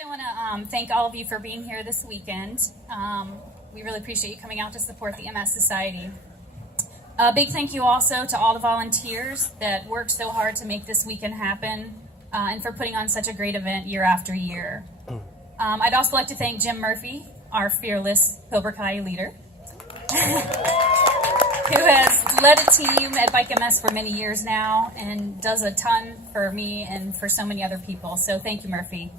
I want to thank all of you for being here this weekend. We really appreciate you coming out to support the MS Society. A big thank you also to all the volunteers that worked so hard to make this weekend happen and for putting on such a great event year after year. I'd also like to thank Jim Murphy, our fearless Cobra Kai leader, who has led a team at Bike MS for many years now and does a ton for me and for so many other people. So thank you, Murphy.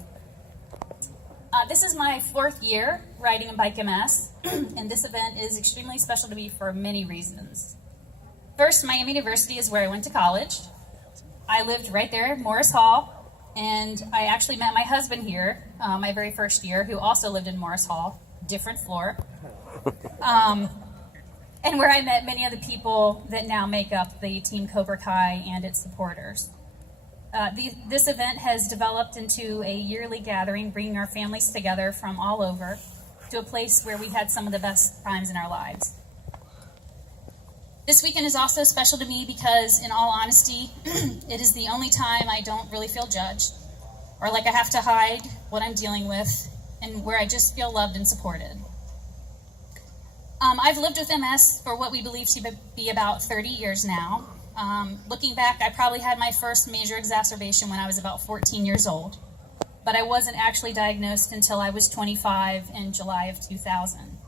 This is my 4th year riding in Bike MS, and this event is extremely special to me for many reasons. First, Miami University is where I went to college. I lived right there, Morris Hall, and I actually met my husband here, my very first year, who also lived in Morris Hall, different floor, and where I met many of the people that now make up the Team Cobra Kai and its supporters. This event has developed into a yearly gathering, bringing our families together from all over to a place where we had some of the best times in our lives. This weekend is also special to me because, in all honesty, it is the only time I don't really feel judged or like I have to hide what I'm dealing with, and where I just feel loved and supported. I've lived with MS for what we believe to be about 30 years now. Looking back, I probably had my first major exacerbation when I was about 14 years old, but I wasn't actually diagnosed until I was 25 in July of 2000.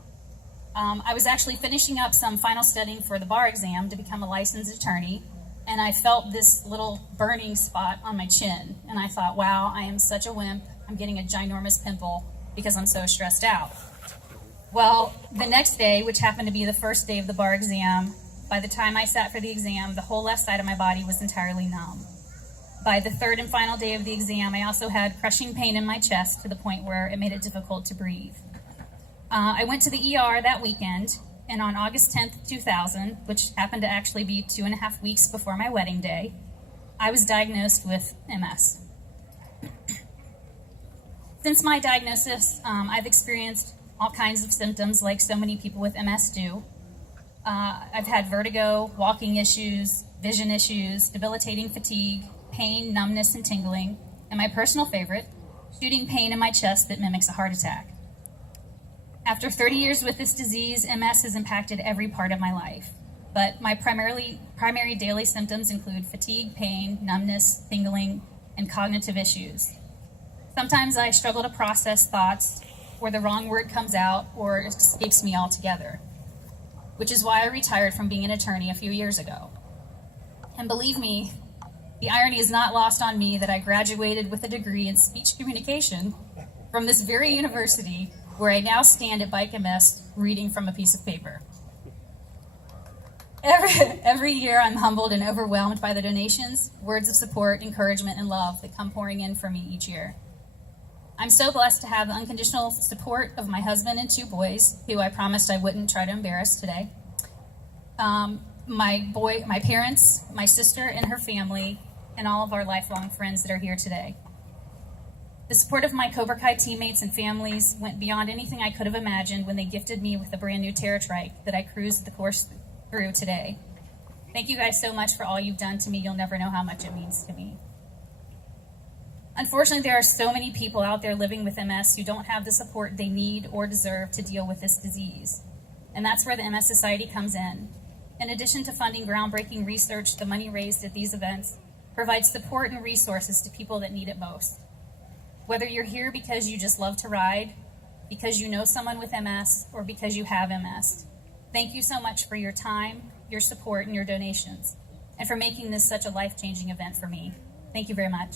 I was actually finishing up some final studying for the bar exam to become a licensed attorney, and I felt this little burning spot on my chin, and I thought, wow, I am such a wimp. I'm getting a ginormous pimple because I'm so stressed out. Well, the next day, which happened to be the first day of the bar exam, by the time I sat for the exam, the whole left side of my body was entirely numb. By the 3rd and final day of the exam, I also had crushing pain in my chest to the point where it made it difficult to breathe. I went to the ER that weekend, and on August 10th, 2000, which happened to actually be 2.5 weeks before my wedding day, I was diagnosed with MS. Since my diagnosis, I've experienced all kinds of symptoms like so many people with MS do. I've had vertigo, walking issues, vision issues, debilitating fatigue, pain, numbness, and tingling, and my personal favorite, shooting pain in my chest that mimics a heart attack. After 30 years with this disease, MS has impacted every part of my life, but my primary daily symptoms include fatigue, pain, numbness, tingling, and cognitive issues. Sometimes I struggle to process thoughts, or the wrong word comes out, or it escapes me altogether, which is why I retired from being an attorney a few years ago. And believe me, the irony is not lost on me that I graduated with a degree in speech communication from this very university where I now stand at Bike MS reading from a piece of paper. Every year I'm humbled and overwhelmed by the donations, words of support, encouragement, and love that come pouring in for me each year. I'm so blessed to have the unconditional support of my husband and 2 boys, who I promised I wouldn't try to embarrass today. My parents, my sister and her family, and all of our lifelong friends that are here today. The support of my Cobra Kai teammates and families went beyond anything I could have imagined when they gifted me with a brand new TerraTrike that I cruised the course through today. Thank you guys so much for all you've done to me. You'll never know how much it means to me. Unfortunately, there are so many people out there living with MS who don't have the support they need or deserve to deal with this disease. And that's where the MS Society comes in. In addition to funding groundbreaking research, the money raised at these events provides support and resources to people that need it most. Whether you're here because you just love to ride, because you know someone with MS, or because you have MS, thank you so much for your time, your support, and your donations, and for making this such a life-changing event for me. Thank you very much.